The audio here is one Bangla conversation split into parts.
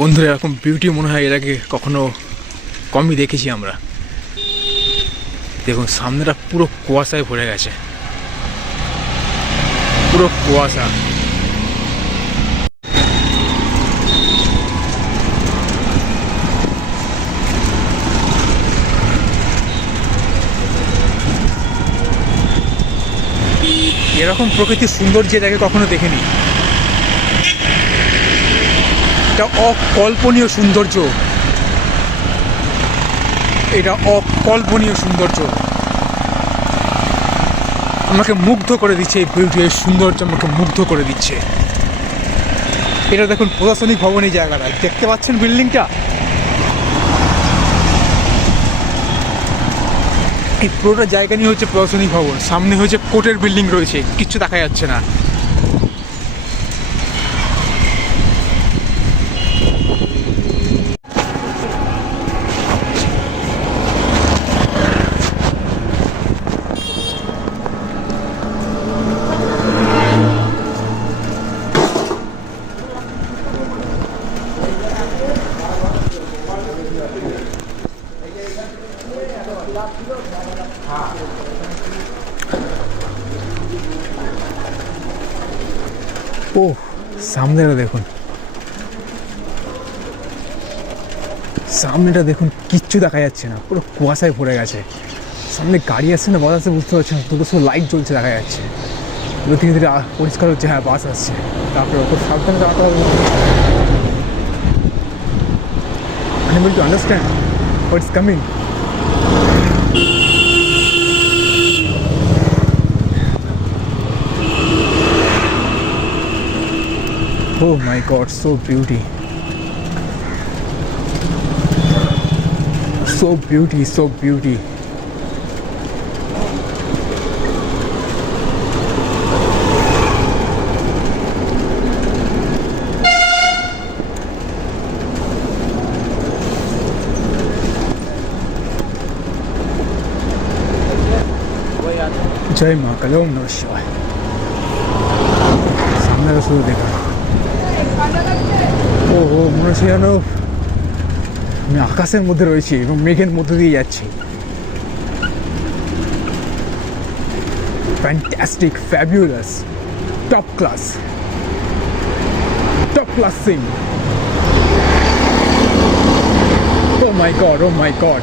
বন্ধুরা, এরকম বিউটি মনে হয় এর আগে কখনো কমই দেখেছি আমরা। দেখুন, সামনেটা পুরো কুয়াশায় ভরে গেছে। পুরো কুয়াশা। এরকম প্রকৃতির সৌন্দর্য এর আগে কখনো দেখিনি। এটা অকল্পনীয় সৌন্দর্য। এটা অকল্পনীয় সৌন্দর্য। আমাকে মুগ্ধ করে দিচ্ছে এই এই সৌন্দর্য আমাকে মুগ্ধ করে দিচ্ছে। এটা দেখুন প্রশাসনিক ভবন এই জায়গাটা। দেখতে পাচ্ছেন বিল্ডিংটা? এই পুরোটা জায়গা নিয়ে হচ্ছে প্রশাসনিক ভবন। সামনে হচ্ছে কোর্টের বিল্ডিং রয়েছে। কিচ্ছু দেখা যাচ্ছে না। ও, সামনেটা দেখুন। সামনেটা দেখুন, কিচ্ছু দেখা যাচ্ছে না, পুরো কুয়াশায় ভরে গেছে। সামনে গাড়ি আসছে না, বাস আসছে বুঝতে পারছি না, দুটো শুধু লাইট জ্বলছে দেখা যাচ্ছে। ধীরে ধীরে পরিষ্কার হচ্ছে হ্যাঁ বাস আসছে। তারপরে ওকে সাবধানে চালাতে হবে। unable to understand what's coming? Oh my god, so beauty. So beauty, so beauty. জয় মা কালম নমঃ শিবায় সামনে শুধু দেখা ও ও মনে হচ্ছে যেন আমি আকাশের মধ্যে রয়েছি এবং মেঘের মধ্যে দিয়ে যাচ্ছি। Fantastic fabulous top class top class Singh O my God oh my God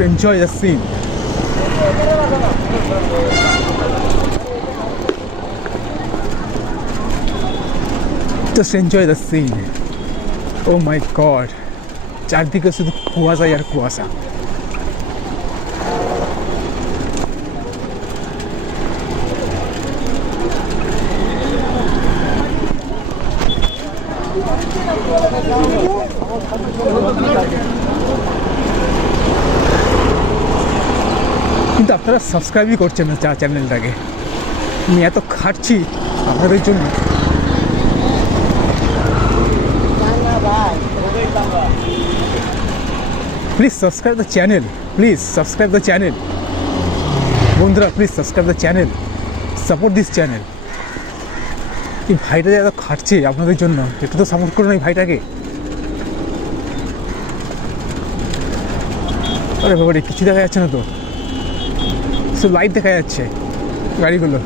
Just enjoy the scene. Just enjoy the scene. Oh my god. চারদিকে শুধু কুয়াশাই আর কুয়াশা কিন্তু আপনারা সাবস্ক্রাইবই করছেন না চা চ্যানেলটাকে আমি এত খাটছি আপনাদের জন্য। Please subscribe the channel please subscribe the channel বন্ধুরা please subscribe the channel support this channel এই ভাইটা যে এত খাটছে আপনাদের জন্য। একটু তো সাপোর্ট করুন এই ভাইটাকে। আরে বাবারে, কিছু দেখা যাচ্ছে না তো। শুধু লাইট দেখা যাচ্ছে গাড়িগুলো।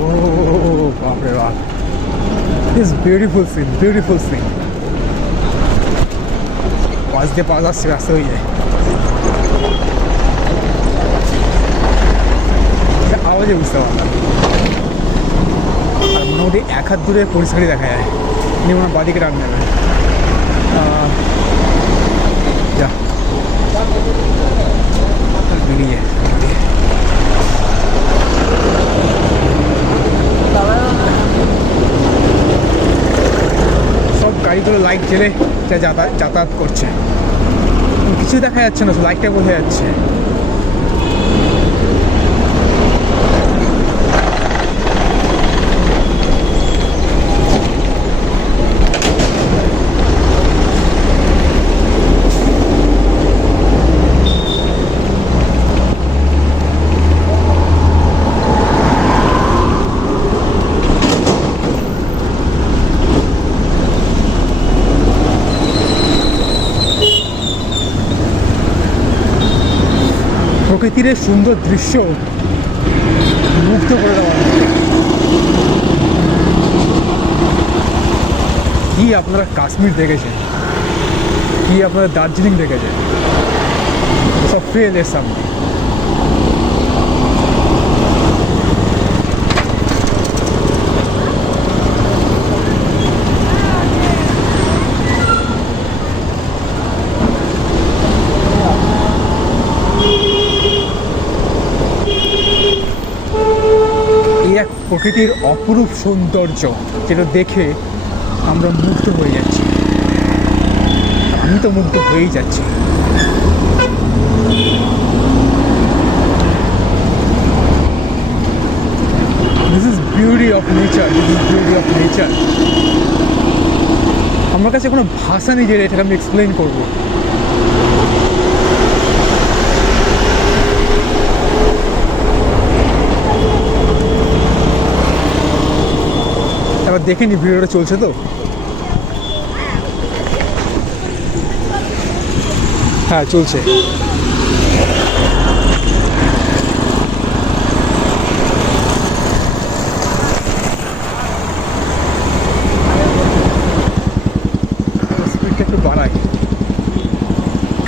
ও বাপরে বিউটিফুল সিন বিউটিফুল সিন দিয়ে আসছে ব্যস্ত হয়ে যায়। আওয়াজে বুঝতে পারলাম মোটামুটি এক হাত দূরে পরিষ্কারই দেখা যায়, নিয়ে মনে হয় বাদিকে টান নেবে যা। বেরিয়ে। সব গাড়িগুলো লাইট জেলে যাতায়াত যাতায়াত করছে। কিছু দেখা যাচ্ছে না লাইটটা বোঝা যাচ্ছে। প্রকৃতির সুন্দর দৃশ্য মুগ্ধ করে দেওয়া কি আপনারা কাশ্মীর দেখেছেন? কি আপনারা দার্জিলিং দেখেছেন? সব ফেল এর সামনে এই এক প্রকৃতির অপরূপ সৌন্দর্য যেটা দেখে আমরা মুগ্ধ হয়ে যাচ্ছি। আমি তো মুগ্ধ হয়েই যাচ্ছি। This is beauty of nature this is beauty of nature আমার কাছে কোনো ভাষা নেই যে এটাকে আমি এক্সপ্লেন করব। দেখে নি, ভিডিওটা চলছে তো? হ্যাঁ চলছে। স্পিডটা একটু বাড়াই।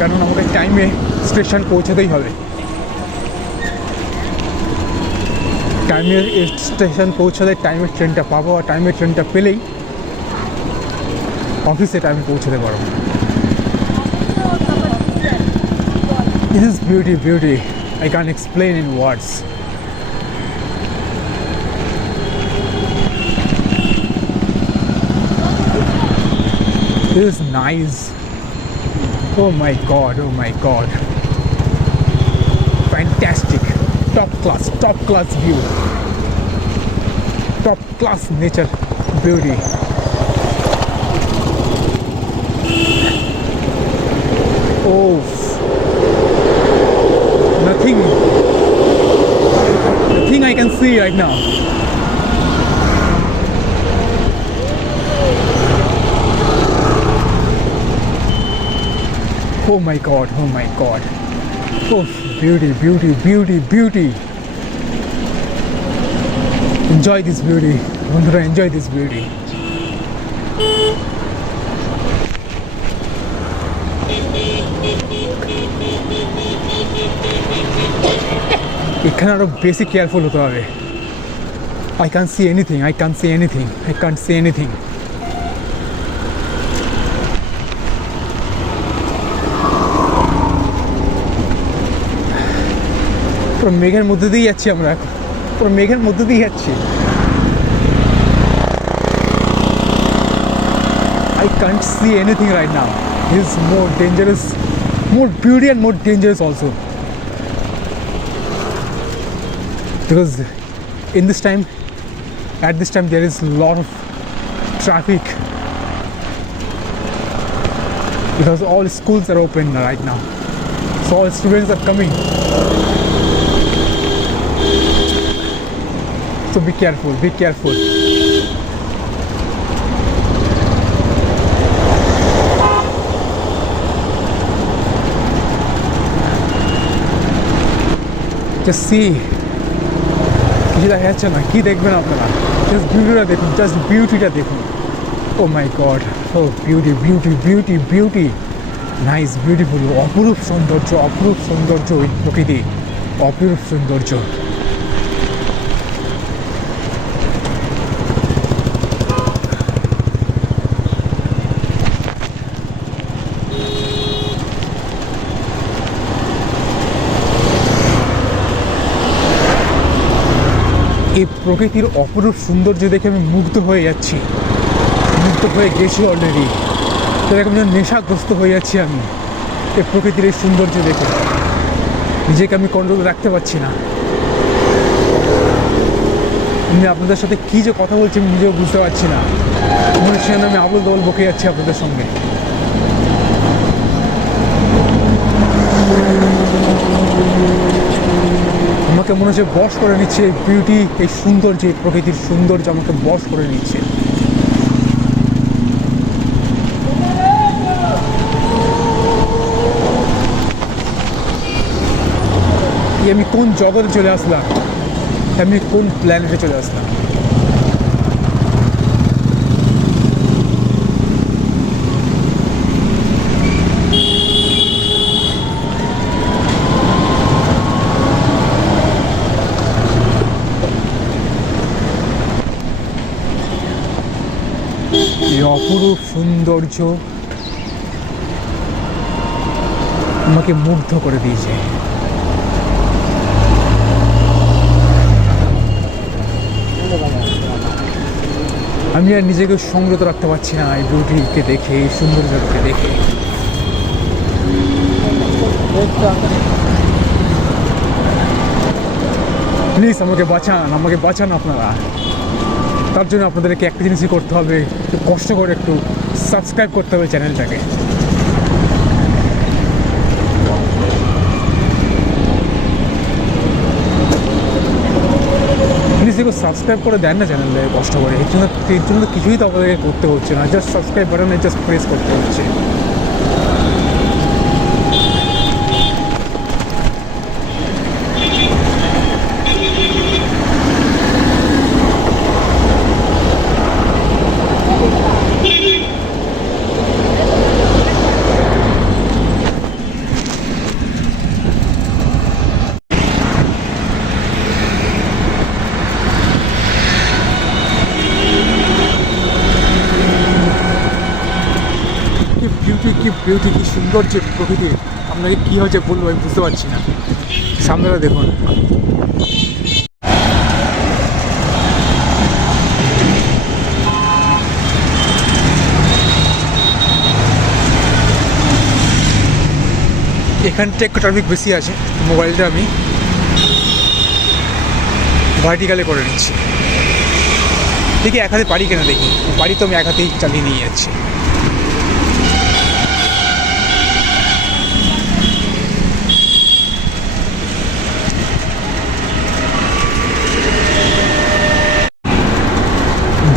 কারণ আমাকে টাইমে স্টেশন পৌঁছাতেই হবে। টাইমের স্টেশন পৌঁছালে টাইমের ট্রেনটা পাবো আর টাইমের ট্রেনটা পেলেই অফিসে টাইমে পৌঁছাতে পারবো This is beauty, beauty. I can't explain in words. This is nice. Oh my god, oh my god. Fantastic. Top class, top class view. Top class nature beauty. Oh, nothing, nothing I can see right now. Oh my god, oh my god. Oh, beauty, beauty, beauty, beauty. Enjoy this beauty. বন্ধুরা enjoy this beauty. এখানে আরো বেশি কেয়ারফুল হতে হবে I can see anything I can see anything I can see anything পুরো মেঘের মধ্যে দিয়েই যাচ্ছি আমরা এখন পুরো মেঘের মধ্যে দিয়ে যাচ্ছি I can't see anything right now. This is more dangerous, more beauty and more dangerous also. Because in this time, at this time, there is a lot of traffic. Because all schools are open right now. So all students are coming. So be careful, be careful. Just see. কিছু দেখা যাচ্ছে না? কি দেখবেন আপনারা? জাস্ট বিউটিটা দেখুন জাস্ট বিউটিটা দেখুন। ও my God oh beauty beauty beauty beauty nice beautiful অপরূপ সৌন্দর্য অপরূপ সৌন্দর্য ওই প্রকৃতি অপরূপ সৌন্দর্য। প্রকৃতির অপরূপ সৌন্দর্য দেখে আমি মুগ্ধ হয়ে যাচ্ছি। মুগ্ধ হয়ে গেছি অলরেডি এরকম যেন নেশাগ্রস্ত হয়ে যাচ্ছি আমি এই প্রকৃতির এই সৌন্দর্য দেখে। নিজেকে আমি কন্ট্রোল রাখতে পারছি না। আমি আপনাদের সাথে কী যে কথা বলছি আমি নিজেও বুঝতে পারছি না। মনে হচ্ছে আমি আবল দবল বকে যাচ্ছি আপনাদের সঙ্গে। আমাকে মনে হচ্ছে বশ করে নিচ্ছে। এই বিউটি এই সৌন্দর্য এই প্রকৃতির সৌন্দর্য আমাকে বশ করে নিচ্ছে। আমি কোন জগতে চলে আসলাম? আমি কোন প্ল্যানেটে চলে আসলাম? অপরূপ সৌন্দর্য আমাকে মুগ্ধ করে দিয়েছে। আমি আর নিজেকে সংযত রাখতে পারছি না এই বিউটিকে দেখে, এই সৌন্দর্যকে দেখে। প্লিজ আমাকে বাঁচান আমাকে বাঁচান আপনারা। তার জন্য আপনাদেরকে একটা জিনিসই করতে হবে, একটু কষ্ট করে একটু সাবস্ক্রাইব করতে হবে চ্যানেলটাকে। সাবস্ক্রাইব করে দেন না চ্যানেলে, কষ্ট করে। এর জন্য এর জন্য কিছুই তো আপনাদেরকে করতে হচ্ছে না জাস্ট সাবস্ক্রাইব বাটনে জাস্ট প্রেস করতে হচ্ছে কি বিউটি কি সুন্দর যে প্রকৃতি আপনাকে কী হয়েছে বলব আমি বুঝতে পারছি না। সামনেটা দেখুন। এখানটা একটু ট্রাফিক বেশি আছে মোবাইলটা আমি ভার্টিকালে করে নিচ্ছি। দেখি এক হাতে পারি কেনা দেখি। বাড়ি তো আমি এক হাতেই চালিয়ে নিয়ে যাচ্ছি।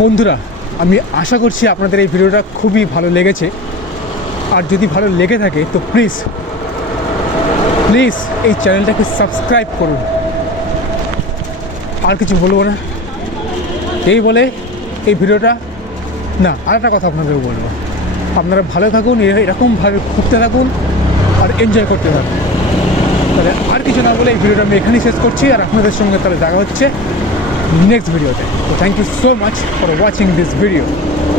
বন্ধুরা, আমি আশা করছি আপনাদের এই ভিডিওটা খুবই ভালো লেগেছে। আর যদি ভালো লেগে থাকে, তো প্লিজ প্লিজ এই চ্যানেলটাকে সাবস্ক্রাইব করুন। আর কিছু বলব না। এই বলে এই ভিডিওটা, না, আর একটা কথা আপনাদেরকে বলব। আপনারা ভালো থাকুন এরকমভাবে ঘুরতে থাকুন আর এনজয় করতে থাকুন। তাহলে আর কিছু না বলে এই ভিডিওটা আমি এখানেই শেষ করছি, আর আপনাদের সঙ্গে তাহলে দেখা হচ্ছে। next video thank you so much for watching this video.